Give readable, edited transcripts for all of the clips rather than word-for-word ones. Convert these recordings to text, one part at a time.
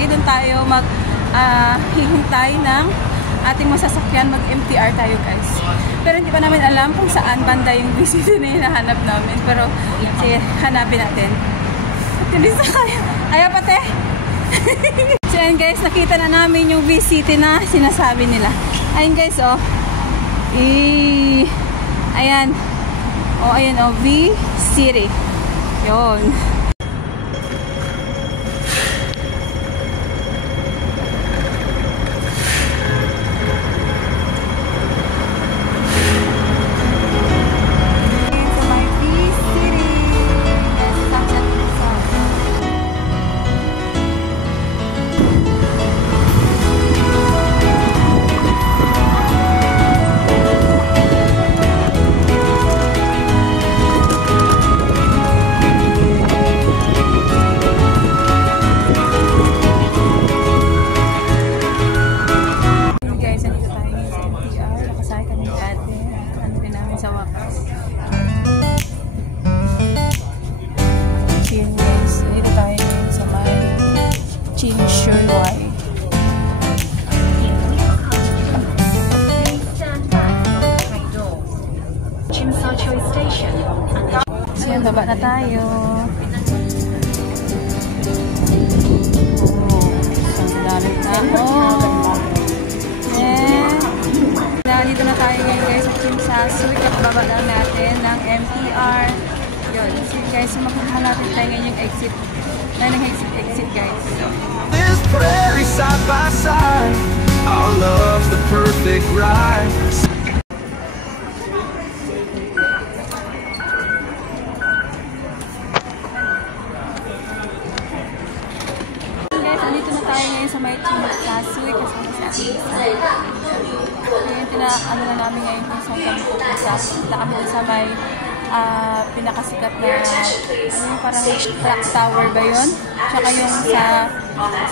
City. Doon tayo hihintay ng ating masasakyan. Mag-MTR tayo guys. Pero hindi pa namin alam kung saan banda yung VCT na hinahanap namin. Pero sige, hanapin natin. Tulis na kayo. Ayaw pate. So ayan guys, nakita na namin yung VCT na sinasabi nila. Ayan guys, oh. Ayan. Oh, ayan, oh. V-City. Yun. Ayan, baba na tayo. Ang dami tao. Dito na tayo ngayon guys sa Chimsasoy. Kakababa lang natin ng MTR. Yun. So guys, makakahanapin tayo ngayon yung exit. Exit guys. This prairie side by side. Our love's the perfect ride. Sa may Chimsasoy kasama sa ating isa. Ngayon, ano na namin ngayon kung saan kami pupunta. Punta kami sa may pinakasikat na parang clock tower ba yun? Tsaka yung sa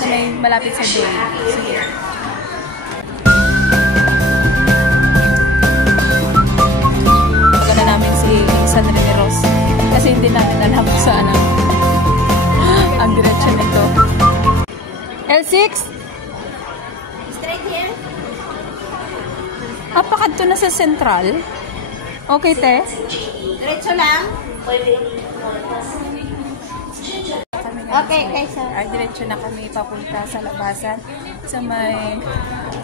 may malapit sa Bay. Sige. Pagkala namin si San Rene kasi hindi namin alam kung saan ang direksyon nito. L6? Straight here? Apakad to na sa Central. Okay, te? Diretso lang? Okay, sir. Diretso na kami papunta sa labasan sa may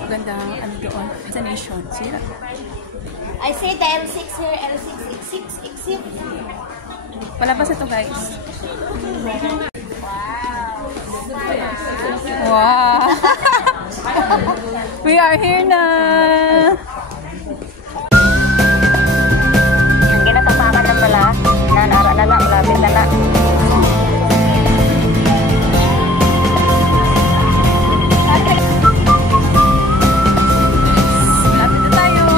magandang ano doon, sa Nation. Sira. I see the L6 here, L6, exit. Palabas ito, guys. Wow! We are here na! Ang ginatapakan ng mala, nanara na lang, lapit na lang. Lapit na tayo!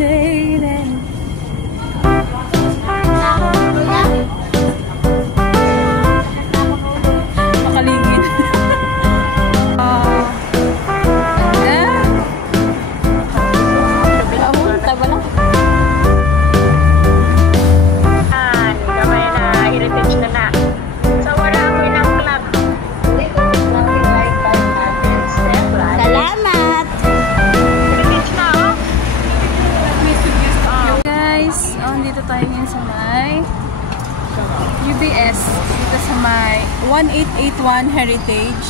Sailing. Makalingin. Taba lang. Gamay na heritage na. So wala ako ng club. Salamat! Heritage na, oh. Guys, dito tayo ngayon sa may UBS. Dito sa may 1881 Heritage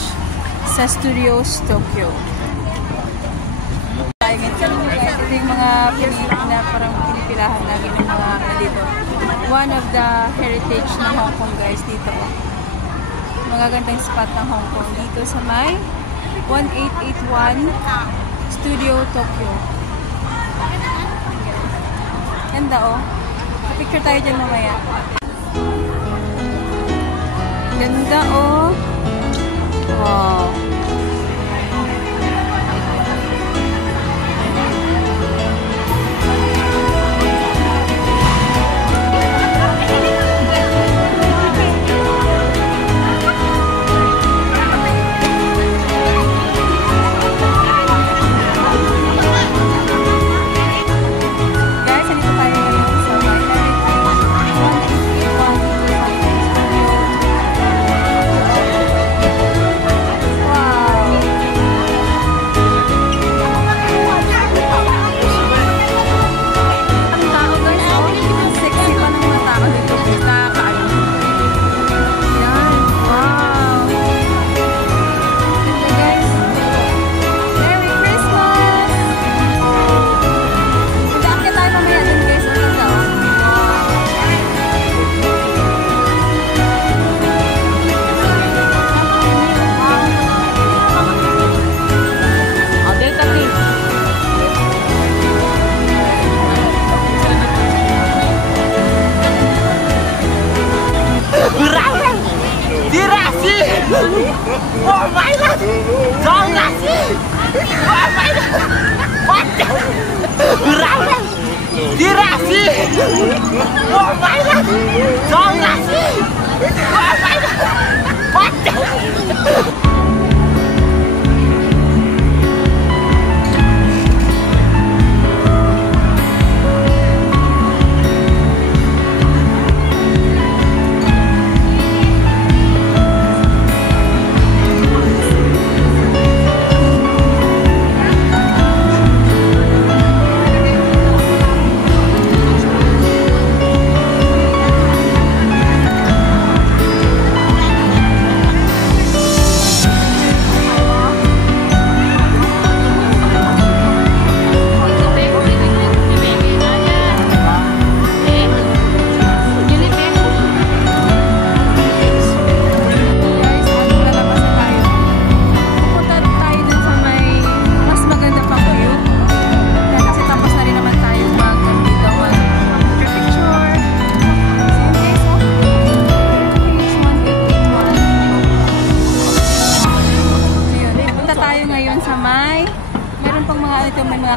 sa Studios, Tokyo. Ito yung mga na parang pinipilahan lagi ng mga dito. One of the heritage ng Hong Kong guys dito. Magagandang spot ng Hong Kong dito sa may 1881 Studio, Tokyo. Ganda oh. Picture tayo dyan mamaya. Ganda oh. Wow.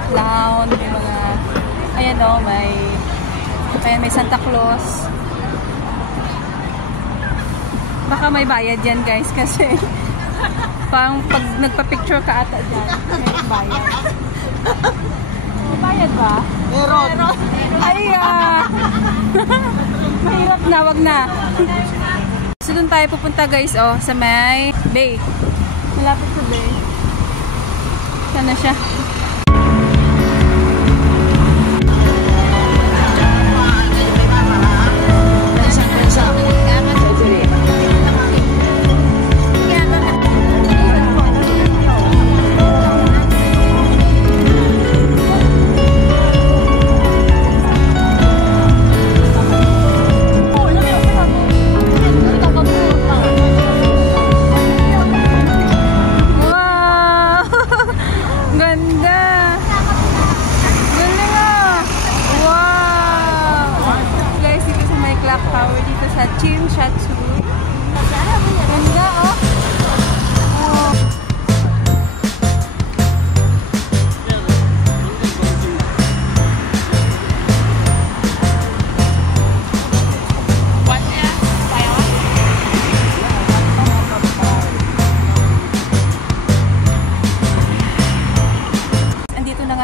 Clown, may mga, ayan o, may Santa Claus. Baka may bayad yan guys kasi pag nagpa-picture ka ata dyan, may bayad. May bayad ba? Meron. Ay, mahirap na, wag na. So doon tayo pupunta guys, oh, sa may bay. Malapit sa bay. Sana siya.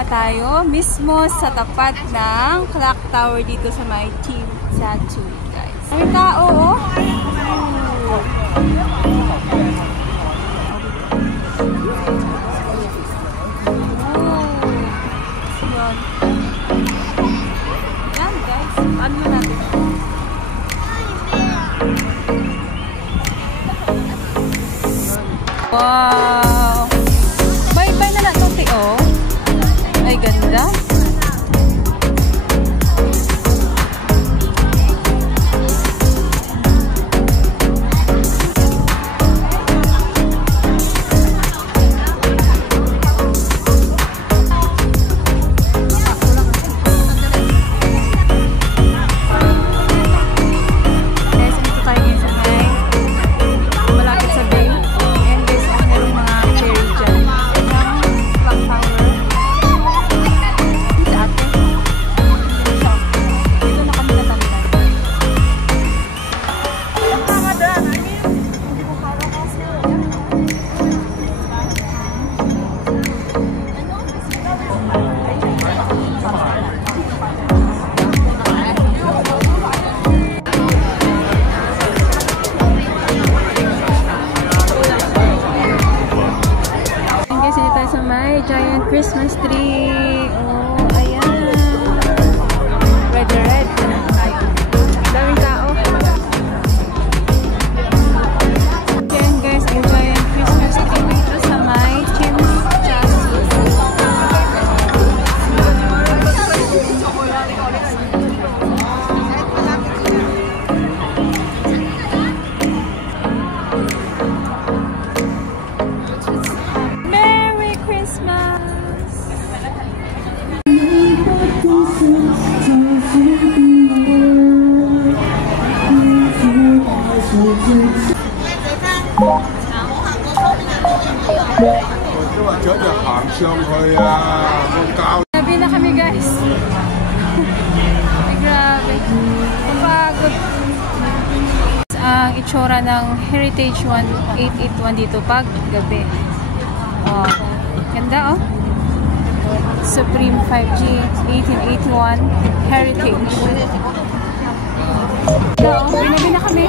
Tayo mismo sa tapat ng clock tower dito sa may Team Satu guys. May tao oh. Yan guys, ano na natin? Wow! Bye-bye na natin oh. Ay, ganda. Giant Christmas tree. Oh, ayan. Red. Ay, daming tao. Ayan guys, ang giant Christmas tree dito sa may 整整行香可以啊，咁搞。 Gabi na kami guys. Ay, grabe. Kapagod. Ang itsura ng Heritage 1881 dito pag gabi. Oh, ganda oh. Supreme 5G 1881 Heritage. Ganda oh. Binabi na kami.